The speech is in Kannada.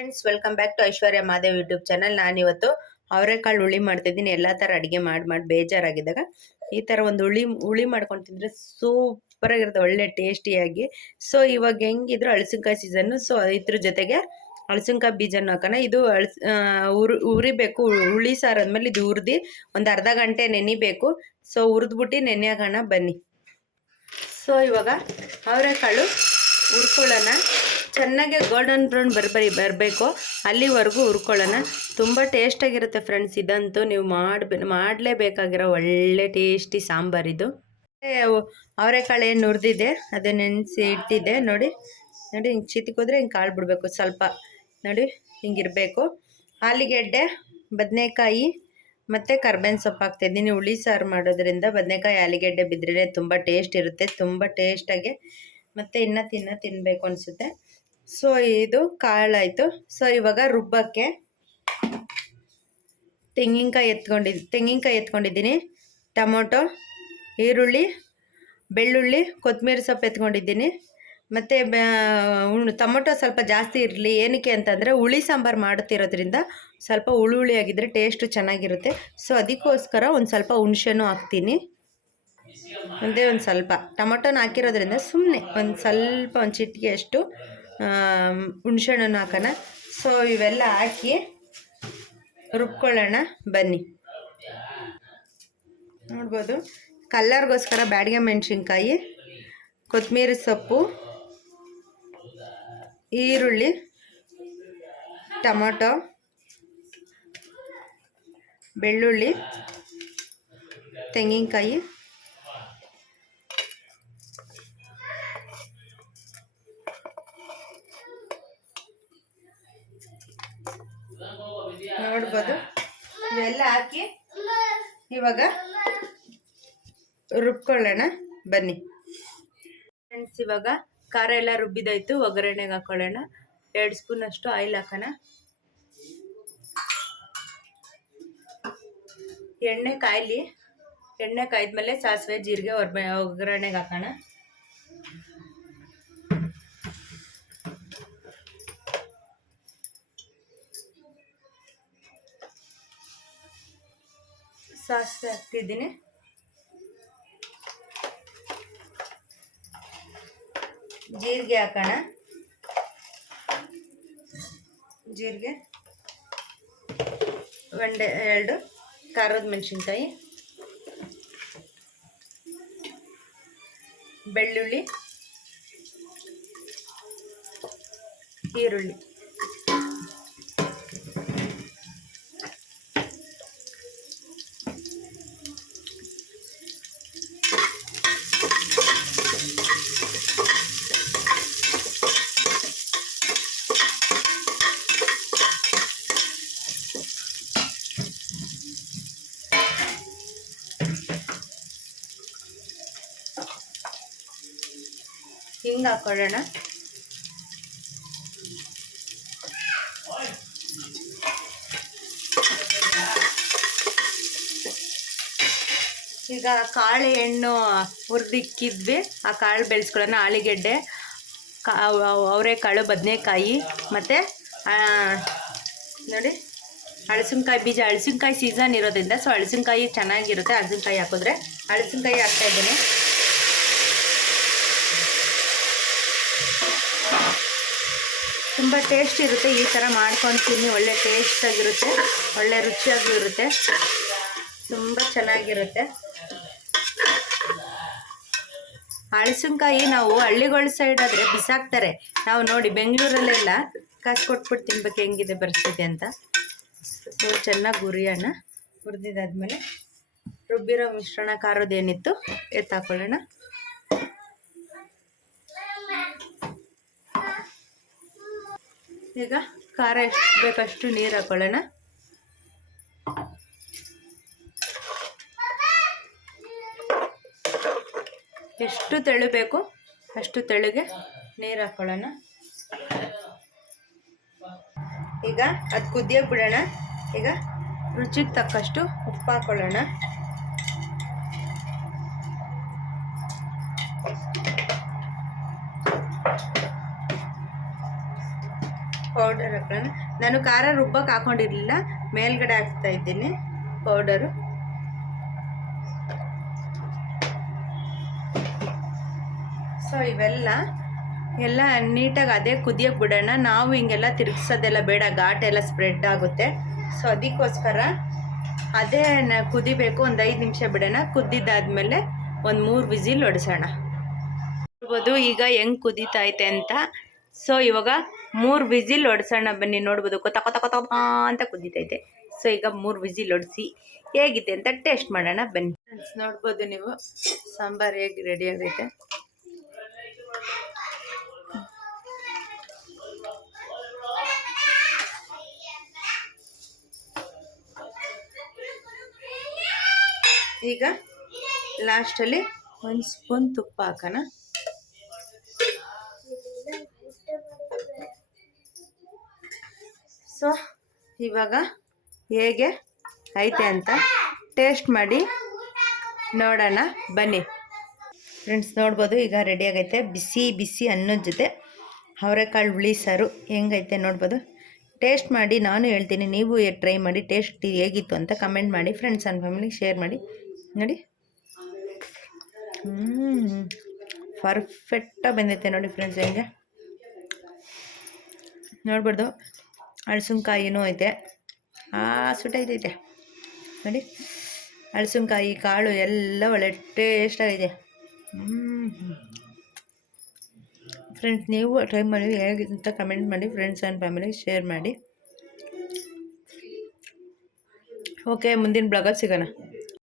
Friends, welcome back to Aishwarya Madev YouTube channel. ನಾನಿವತ್ತು ಅವರೆಕಾಳು ಹುಳಿ ಮಾಡ್ತಿದ್ದೀನಿ. ಎಲ್ಲ ಥರ ಅಡುಗೆ ಮಾಡಿ ಬೇಜಾರಾಗಿದ್ದಾಗ ಈ ಥರ ಒಂದು ಹುಳಿ ಮಾಡ್ಕೊಂಡು ತಿಂದರೆ ಸೂಪರ್ ಆಗಿರುತ್ತೆ, ಒಳ್ಳೆ ಟೇಸ್ಟಿಯಾಗಿ. ಸೊ ಇವಾಗ ಹೆಂಗಿದ್ರು ಹಳಸಿನಕಾಯಿ ಸೀಸನ್ನು. ಸೊ ಇದ್ರ ಜೊತೆಗೆ ಹಳಸಿನಕಾಯಿ ಬೀಜನೂ ಹಾಕೋಣ. ಇದು ಉರಿಬೇಕು. ಹುಳಿ ಸಾರು ಆದಮೇಲೆ ಇದು ಹುರಿದು ಒಂದು ಅರ್ಧ ಗಂಟೆ ನೆನಿಬೇಕು. ಸೊ ಹುರಿದ್ಬಿಟ್ಟು ನೆನೆ ಹಾಕೋಣ ಬನ್ನಿ. ಸೊ ಇವಾಗ ಅವರೆಕಾಳು ಹುರ್ಕೊಳ್ಳೋಣ. ಚೆನ್ನಾಗಿ ಗೋಲ್ಡನ್ ಬ್ರೌನ್ ಬರಬೇಕು, ಅಲ್ಲಿವರೆಗೂ ಹುರ್ಕೊಳ್ಳೋಣ. ತುಂಬ ಟೇಸ್ಟಾಗಿರುತ್ತೆ ಫ್ರೆಂಡ್ಸ್. ಇದಂತೂ ನೀವು ಮಾಡಲೇಬೇಕಾಗಿರೋ ಒಳ್ಳೆ ಟೇಸ್ಟಿ ಸಾಂಬಾರಿದು. ಅವರೆಕಾಳು ಏನು ಹುರಿದಿದೆ ಅದು ನೆನೆಸಿ ಇಟ್ಟಿದ್ದೆ. ನೋಡಿ ಹಿಂಗೆ ಚಿತಿಕೋದ್ರೆ ಹಿಂಗೆ ಕಾಳು ಬಿಡಬೇಕು ಸ್ವಲ್ಪ. ನೋಡಿ ಹಿಂಗಿರಬೇಕು. ಆಲೂಗೆಡ್ಡೆ, ಬದನೆಕಾಯಿ ಮತ್ತು ಕರ್ಬೇವಿನ ಸೊಪ್ಪು ಹಾಕ್ತಾಯಿದ್ದೀನಿ. ಹುಳಿ ಸಾರು ಮಾಡೋದ್ರಿಂದ ಬದನೆಕಾಯಿ ಆಲೂಗೆಡ್ಡೆ ಬಿದ್ದರೆ ತುಂಬ ಟೇಸ್ಟ್ ಇರುತ್ತೆ, ತುಂಬ ಟೇಸ್ಟಾಗಿ ಮತ್ತು ಇನ್ನೂ ತಿನ್ನಬೇಕು ಅನಿಸುತ್ತೆ. ಸೊ ಇದು ಕಾಳಾಯಿತು. ಸೊ ಇವಾಗ ರುಬ್ಬಕ್ಕೆ ತೆಂಗಿನಕಾಯಿ ಎತ್ಕೊಂಡಿದ್ದೀನಿ. ಟೊಮೊಟೊ, ಈರುಳ್ಳಿ, ಬೆಳ್ಳುಳ್ಳಿ, ಕೊತ್ತಂಬರಿ ಸೊಪ್ಪು ಎತ್ಕೊಂಡಿದ್ದೀನಿ. ಮತ್ತು ಟೊಮೊಟೊ ಸ್ವಲ್ಪ ಜಾಸ್ತಿ ಇರಲಿ. ಏನಕ್ಕೆ ಅಂತಂದರೆ ಹುಳಿ ಸಾಂಬಾರು ಮಾಡ್ತಿರೋದ್ರಿಂದ ಸ್ವಲ್ಪ ಹುಳಿ ಆಗಿದ್ದರೆ ಟೇಸ್ಟು ಚೆನ್ನಾಗಿರುತ್ತೆ. ಸೊ ಅದಕ್ಕೋಸ್ಕರ ಒಂದು ಸ್ವಲ್ಪ ಹುಣಸೆನೂ ಹಾಕ್ತೀನಿ. ಒಂದೇ ಒಂದು ಸ್ವಲ್ಪ ಟೊಮೊಟೊನ ಹಾಕಿರೋದ್ರಿಂದ ಸುಮ್ಮನೆ ಒಂದು ಸ್ವಲ್ಪ ಒಂದು ಚಿಟಿಕೆ ಅಷ್ಟು ಹುಣಸೆಹಣ್ಣನ್ನು ಹಾಕೋಣ. ಸೊ ಇವೆಲ್ಲ ಹಾಕಿ ರುಬ್ಕೊಳ್ಳೋಣ ಬನ್ನಿ. ನೋಡ್ಬೋದು, ಕಲ್ಲರ್ಗೋಸ್ಕರ ಬ್ಯಾಡಗೆ ಮೆಣಸಿನ್ಕಾಯಿ, ಕೊತ್ತಂಬರಿ ಸೊಪ್ಪು, ಈರುಳ್ಳಿ, ಟೊಮೊಟೊ, ಬೆಳ್ಳುಳ್ಳಿ, ತೆಂಗಿನಕಾಯಿ, ನೋಡ್ಬೋದು. ಇವೆಲ್ಲ ಹಾಕಿ ಇವಾಗ ರುಬ್ಕೊಳ್ಳೋಣ ಬನ್ನಿ ಫ್ರೆಂಡ್ಸ್. ಇವಾಗ ಖಾರ ಎಲ್ಲ ರುಬ್ಬಿದಾಯ್ತು. ಒಗ್ಗರಣೆಗೆ ಹಾಕೊಳ್ಳೋಣ. 2 ಸ್ಪೂನ್ ಅಷ್ಟು ಆಯಿಲ್ ಹಾಕೋಣ. ಎಣ್ಣೆ ಕಾಯ್ದ್ಮೇಲೆ ಸಾಸಿವೆ ಜೀರಿಗೆ ಒಗ್ಗರಣೆಗೆ ಹಾಕೋಣ. ಸಾಸಿವೆ ಹಾಕ್ತಿದ್ದೀನಿ. ಜೀರಿಗೆ ಹಾಕೋಣ. ಜೀರಿಗೆ, 2 ಖಾರದ ಮೆಣಸಿನ್ಕಾಯಿ, ಬೆಳ್ಳುಳ್ಳಿ, ಈರುಳ್ಳಿ, ಹಿಂಗೆ ಹಾಕೊಳ್ಳೋಣ. ಈಗ ಕಾಳು ಎಣ್ಣು ಹುರಿದಿಕ್ಕಿದ್ವಿ, ಆ ಕಾಳು ಬೆಳೆಸ್ಕೊಳ್ಳೋಣ. ಆಲೂಗೆಡ್ಡೆ, ಅವರೆಕಾಳು, ಬದನೆಕಾಯಿ ಮತ್ತು ನೋಡಿ ಹಳಸಿನಕಾಯಿ ಬೀಜ. ಹಳಸಿನಕಾಯಿ ಸೀಸನ್ ಇರೋದ್ರಿಂದ ಸೊ ಹಳಸಿನಕಾಯಿ ಚೆನ್ನಾಗಿರುತ್ತೆ. ಹಳಸಿನಕಾಯಿ ಹಾಕಿದ್ರೆ ಹಳಸಿನಕಾಯಿ ಹಾಕ್ತಾಯಿದ್ದೀನಿ. ತುಂಬ ಟೇಸ್ಟ್ ಇರುತ್ತೆ. ಈ ಥರ ಮಾಡ್ಕೊಂಡು ತಿನ್ನಿ, ಒಳ್ಳೆ ಟೇಸ್ಟಾಗಿರುತ್ತೆ, ಒಳ್ಳೆ ರುಚಿಯಾಗೂ ಇರುತ್ತೆ, ತುಂಬ ಚೆನ್ನಾಗಿರುತ್ತೆ. ಹಳಸಿನಕಾಯಿ ನಾವು ಹಳ್ಳಿಗಳ ಸೈಡ್ ಆದರೆ ಬಿಸಾಕ್ತಾರೆ. ನಾವು ನೋಡಿ ಬೆಂಗಳೂರಲ್ಲೆಲ್ಲ ಕಾಸು ಕೊಟ್ಬಿಟ್ಟು ತಿನ್ಬೇಕು ಹೆಂಗಿದೆ ಪರಿಸ್ಥಿತಿ ಅಂತ. ಚೆನ್ನಾಗಿ ಹುರಿಯೋಣ. ಹುರಿದಿದ್ದಾದ್ಮೇಲೆ ರುಬ್ಬಿರೋ ಮಿಶ್ರಣ ಖಾರದೇನಿತ್ತು ಎತ್ತಾಕೊಳ್ಳೋಣ. ಈಗ ಖಾರ ಎಷ್ಟು ಬೇಕಷ್ಟು ನೀರು ಹಾಕೊಳ್ಳೋಣ. ಎಷ್ಟು ತೆಳು ಬೇಕು ಅಷ್ಟು ತೆಳುಗೆ ನೀರು ಹಾಕೊಳ್ಳೋಣ. ಈಗ ಅದು ಕುದಿಯೋಕೆ ಬಿಡೋಣ. ಈಗ ರುಚಿಗೆ ತಕ್ಕಷ್ಟು ಉಪ್ಪು ಹಾಕೊಳ್ಳೋಣ. ಪೌಡರ್ ಸಾರು ಹಾಕೋಣ. ನಾನು ಖಾರ ರುಬ್ಬಕ್ಕೆ ಹಾಕೊಂಡಿರಲಿಲ್ಲ, ಮೇಲ್ಗಡೆ ಹಾಕ್ತಾ ಇದ್ದೀನಿ ಪೌಡರು. ಸೊ ಇವೆಲ್ಲ ನೀಟಾಗಿ ಅದೇ ಕುದಿಯೋಕ್ಕೆ ಬಿಡೋಣ. ನಾವು ಹಿಂಗೆಲ್ಲ ತಿರುಗಿಸೋದೆಲ್ಲ ಬೇಡ, ಘಾಟೆಲ್ಲ ಸ್ಪ್ರೆಡ್ ಆಗುತ್ತೆ. ಸೊ ಅದಕ್ಕೋಸ್ಕರ ಅದೇ ಕುದಿಬೇಕು. ಒಂದು 5 ನಿಮಿಷ ಬಿಡೋಣ. ಕುದ್ದಿದ್ದಾದಮೇಲೆ ಒಂದು 3 ವಿಸಿಲ್ ಹೊಡಿಸೋಣ. ನೋಡ್ಬೋದು ಈಗ ಹೆಂಗೆ ಕುದೀತಾ ಐತೆ ಅಂತ. ಸೊ ಇವಾಗ 3 ವಿಸಿಲ್ ಹೊಡ್ಸೋಣ ಬನ್ನಿ. ನೋಡ್ಬೋದು ಕೊತ ಕೊತ ಕೊತ ಅಂತ ಕುದೀತೈತೆ. ಸೊ ಈಗ 3 ವಿಸಿಲ್ ಹೊಡಿಸಿ ಹೇಗಿದೆ ಅಂತ ಟೇಸ್ಟ್ ಮಾಡೋಣ ಬನ್ನಿ. ನೋಡ್ಬೋದು ನೀವು ಸಾಂಬಾರು ಹೇಗೆ ರೆಡಿ ಆಗೈತೆ. ಈಗ ಲಾಸ್ಟಲ್ಲಿ 1 ಸ್ಪೂನ್ ತುಪ್ಪ ಹಾಕೋಣ. ಸೊ ಇವಾಗ ಹೇಗೆ ಐತೆ ಅಂತ ಟೇಸ್ಟ್ ಮಾಡಿ ನೋಡೋಣ ಬನ್ನಿ ಫ್ರೆಂಡ್ಸ್. ನೋಡ್ಬೋದು ಈಗ ರೆಡಿ ಆಗೈತೆ. ಬಿಸಿ ಬಿಸಿ ಅನ್ನದ ಜೊತೆ ಅವರೆಕಾಳು ಹುಳಿ ಸಾರು ಹೆಂಗೈತೆ ನೋಡ್ಬೋದು. ಟೇಸ್ಟ್ ಮಾಡಿ ನಾನು ಹೇಳ್ತೀನಿ, ನೀವು ಟ್ರೈ ಮಾಡಿ ಟೇಸ್ಟ್ ಹೇಗಿತ್ತು ಅಂತ ಕಮೆಂಟ್ ಮಾಡಿ. ಫ್ರೆಂಡ್ಸ್ ಆ್ಯಂಡ್ ಫ್ಯಾಮಿಲಿಗೆ ಶೇರ್ ಮಾಡಿ. ನೋಡಿ ಪರ್ಫೆಕ್ಟಾಗಿ ಬಂದೈತೆ ನೋಡಿ ಫ್ರೆಂಡ್ಸ್. ಹೆಂಗೆ ನೋಡ್ಬಾರ್ದು, ಹಳಸಿನಕಾಯಿನೂ ಐತೆ, ಸುಟ್ಟೈತೈತೆ ನೋಡಿ. ಹಳಸಿನಕಾಯಿ ಕಾಳು ಎಲ್ಲ ಒಳ್ಳೆ ಟೇಸ್ಟ್ ಆಗಿದೆ. ಫ್ರೆಂಡ್ಸ್ ನೀವು ಟ್ರೈ ಮಾಡಿ ಹೇಗಿದೆ ಅಂತ ಕಮೆಂಟ್ ಮಾಡಿ. ಫ್ರೆಂಡ್ಸ್ ಆ್ಯಂಡ್ ಫ್ಯಾಮಿಲಿಗೆ ಶೇರ್ ಮಾಡಿ. ಓಕೆ, ಮುಂದಿನ ಬ್ಲಾಗಲ್ಲಿ ಸಿಗೋಣ.